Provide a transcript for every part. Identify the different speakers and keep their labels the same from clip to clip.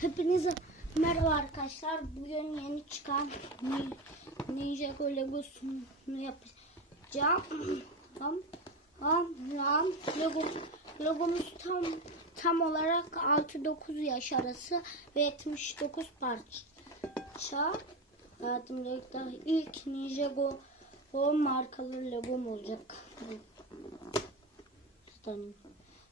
Speaker 1: Hepinize merhaba arkadaşlar. Bugün yeni çıkan Ni- Ninjago Legosunu yapacağım. Tam, tam, tam, Lego, Legomuz tam tam olarak 6-9 yaş arası ve 79 parça. Hayatımda ilk Ninjago o markalı Legom olacak. Zaten,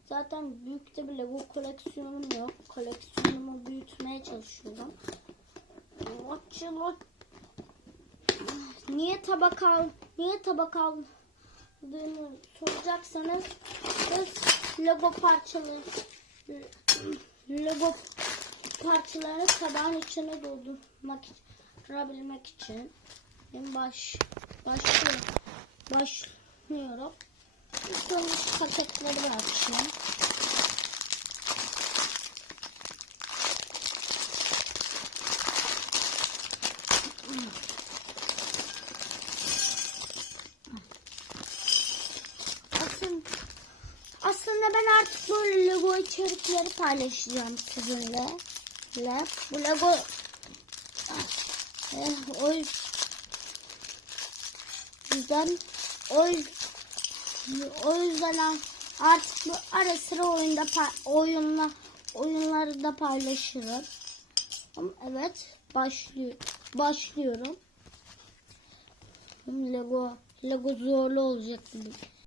Speaker 1: zaten büyük de bir Lego koleksiyonum yok. Koleksiyonumu büyütmeye çalışıyorum. Açıl Niye tabak al? Niye tabak aldığını soracaksanız biz Lego parçaları Lego parçalarını tabağın içine doldurmak doldurabilmek için ben baş başlıyorum. Başlıyorum. Paketleri açayım. Aslında, ben artık böyle Lego içerikleri paylaşacağım sizinle. Le- Bu Lego eh, o yüzden o yüzden o yüzden artık bu ara sıra oyunda oyunla oyunları da paylaşırım. Evet, başlıyor başlıyorum. Lego Lego zorlu olacak